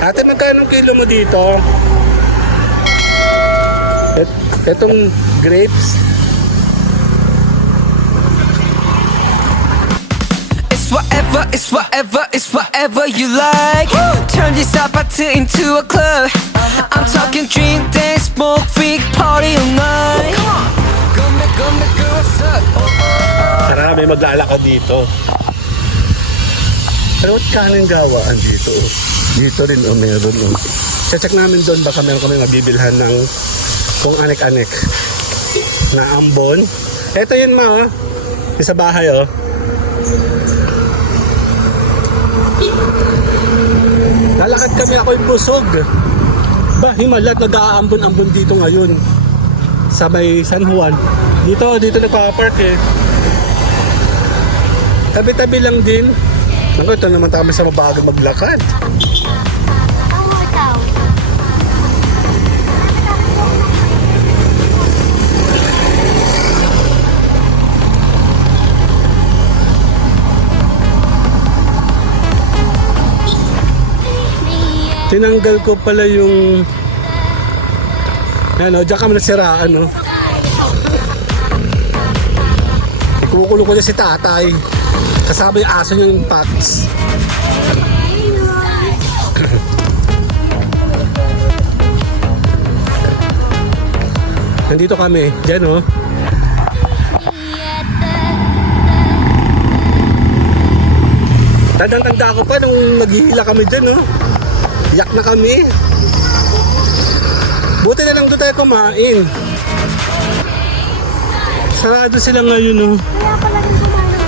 Ate, magkano kilo mo dito? Etong grapes. It's whatever you like. Turn this up into a club. I'm talking drink, dance, smoke, freak, party all night. Come back, girl, what's up? Marami maglalakad dito. Pero what kanang gawaan dito? Dito rin meron. Check namin doon baka meron kami mabibilhan ng kung anek-anek na ambon. Ito yun ma, yung sa bahay Lalakad kami, ako'y busog. Ba, himalat, nag-aambon-ambon dito ngayon sa may San Juan. Dito nagpa-park Tabi-tabi lang din. Naku, ito naman kami sa mabagal maglakad. Tinanggal ko pala yung diyan kami nasiraan Ikukulo ko niya si tatay. Kasama yung aso niya yung pats. Nandito kami. Diyan Tandang-tanda ko pa nung naghihila kami dyan Yak na kami. Buti na lang doon tayo kumain. Sarado sila ngayon Kaya pala rin kumain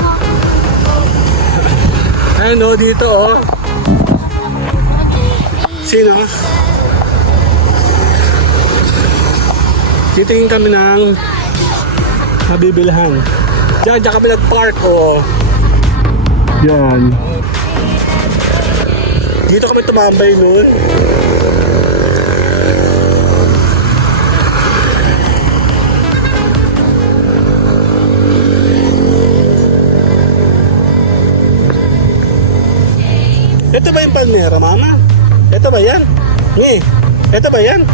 Ayun dito Sino? Titingin kami ng mabibilhan. Diyan kami nag-park Yan. Dito kami tumambay noon. Ito ba yung palmera, mama? Ito ba yan? Ito ba yan?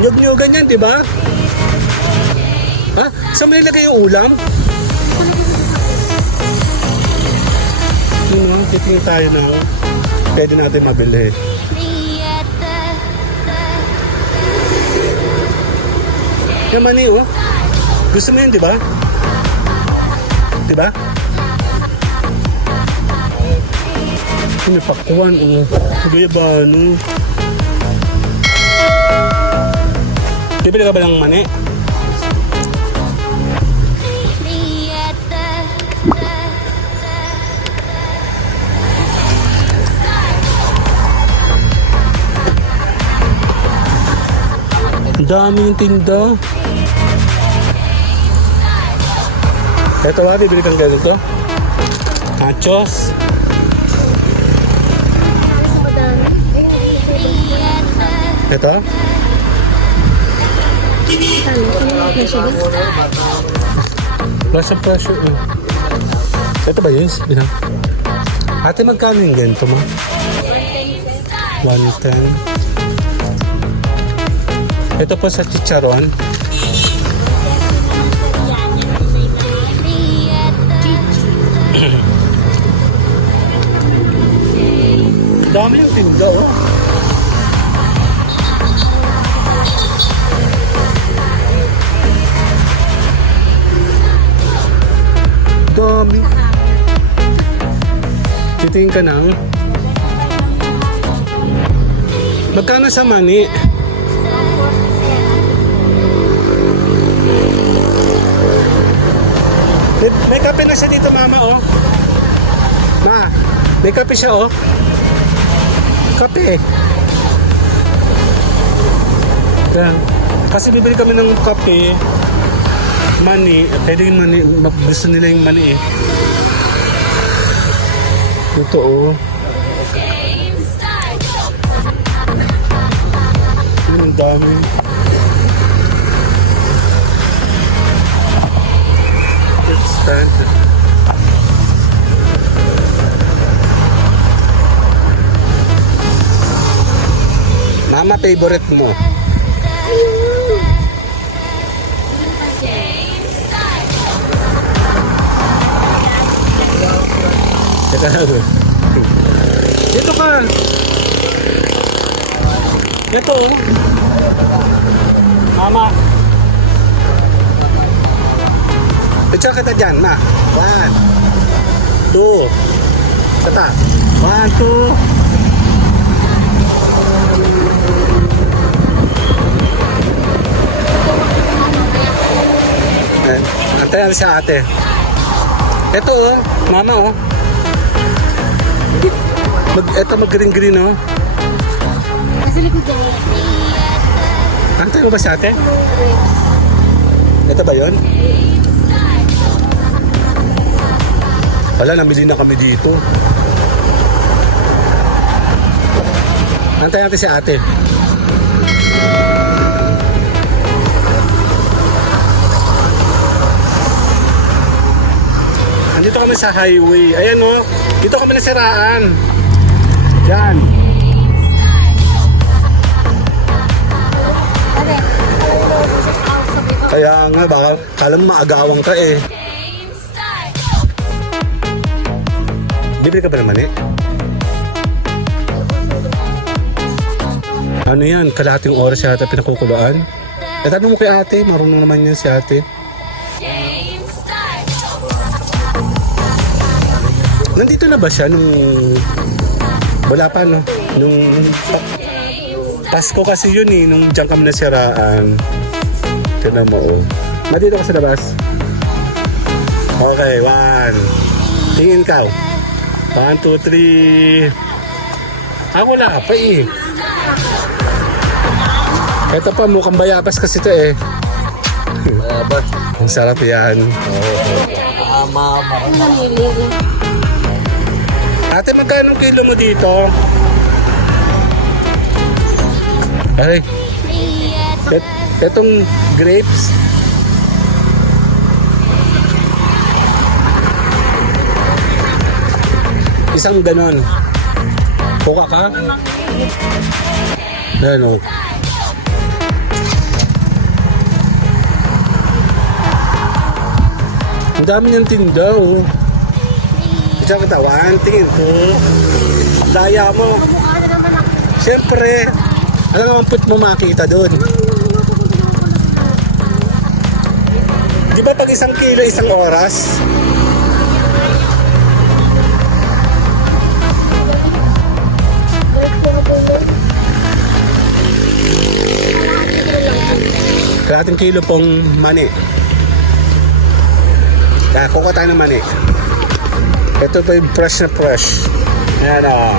Nyug-nyugan yan, di ba? Ha? Saan mo nilagay yung ulam? Titingin tayo na pwede natin mabili. Yan mani Gusto mo yun, di ba? Di ba? May pakwan guyabano. Bibili ka ba ng mani? Ang daming tinda. Ito bibili kang ganito. Nachos. Ito? Plus pressure Ito ba yun? Ate, magkano yung ganito mo? 110. Ito po sa chicharon. Dami yung tinda Dami. Titingin ka ng magkano sa mani? May kape na siya dito, mama Ma, may kape siya Kape yan. Kasi bibili kami ng kape, mani, pwede yung mani, gusto nila yung mani Ito Ang dami. It's standard. Mama, favorite mo. Teka lang. Dito ka. Ito oh. Mama. Picture kita dyan, ma. 1, 2. Kata. 1, 2. Antayan siya ate. Ito oh, mama oh. Ito mag-green-green oh. Nasa likod ko. Antayan mo ba siya ate? Ito ba yun? Wala, nabili na kami dito. Antayan natin si ate. Andito kami sa highway. Ayan o. Dito kami nasiraan. Yan. Kaya nga, baka kala mo maagawang ka eh. Bibili ka ba naman eh? Ano yan? Kalahating oras yata pinakukuluan? Eh, tanong mo kay ate. Marunong naman yan si ate. Nandito na ba siya nung wala pa no? Nung Pasko kasi yun eh, nung diyan kami nasiraan. Tignan mo oh. Nandito ka sa labas? Okay, 1. Tingin ka. 1, 2, 3. Ako wala pa eh. Ito pa, mukhang bayabas kasi ito eh. Bayabas. Ang sarap yan. Ang namili. Ate, magkano kilo mo dito? Ay, etong grapes. Isang ganon. Kuka ka? Ayan o. Ang dami niyang tinda o. Diyan kita, 1, tingin 2. Daya mo. Mukha na naman ako. Siyempre, alam mo ang put mo makita doon. Di ba pag 1 kilo, 1 oras? Kalating kilo pong mani. Kaya kuha tayo ng mani. Ito pa yung fresh na fresh. Ayan o.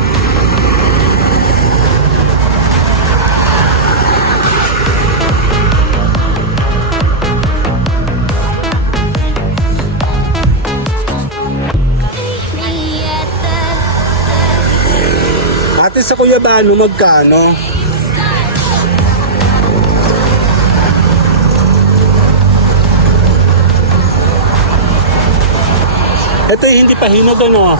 Ate, sa Kuya Bano, magkano? Ito hindi pa hinog ano.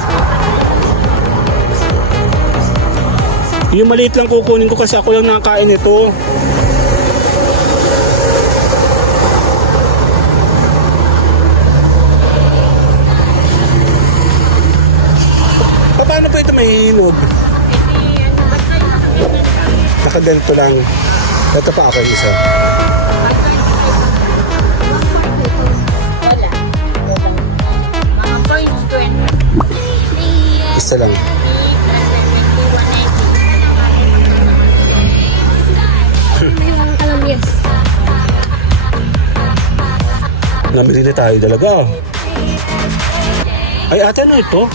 Yung maliit lang kukunin ko kasi ako lang nakakain ito. Paano pa ito may hinog? Nakaganto lang. Ito pa ako isa. Isa lang. Yung kalamyas. Nabili na tayo talaga. Ay ate, ano ito?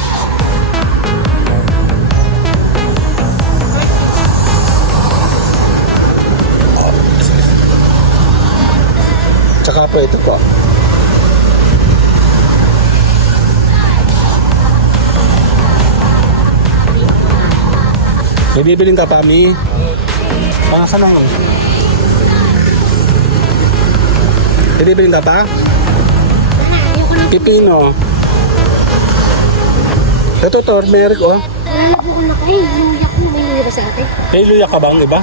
Tsaka pa ito pa. May bibiling ka pa, Mi? Saan lang? May bibiling ka pa? Ayoko na. Pipino. Ito, turmeric, oh. Wala na po ako na kayo. Luya ko. May luya ba sa atin? May luya ka bang iba?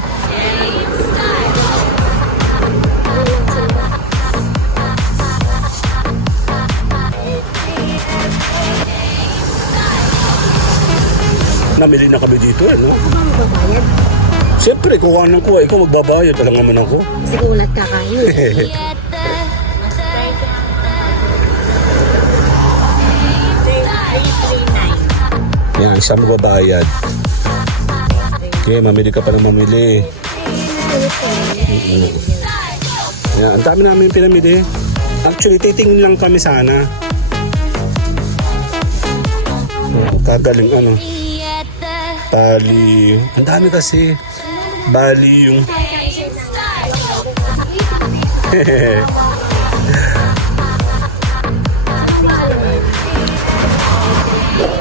Namili na kami dito, no? Ako ba magbabayad? Siyempre, kuha ng kuha. Ikaw magbabayad. Alam naman ako. Kasi ulat kakain. Yan, siya magbabayad. Okay, mamili ka pa ng mamili. Yan, ang dami namin pinamili. Actually, titingin lang kami sana. Kagaling ano. Bali. Ang dami kasi. Bali yung...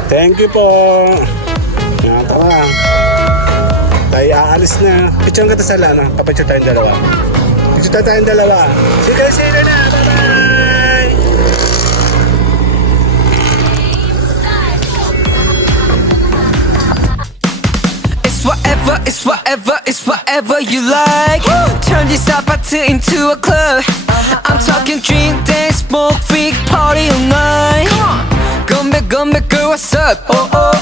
Thank you po. Yan, tara. Tayo aalis na. Picture ka sa lana. Papicture tayong dalawa. Picture tayong dalawa. See you na. Bye-bye. It's whatever you like. Turn this party into a club. I'm talking drink, dance, smoke, freak, party all night. Come back, girl, what's up? Oh, oh,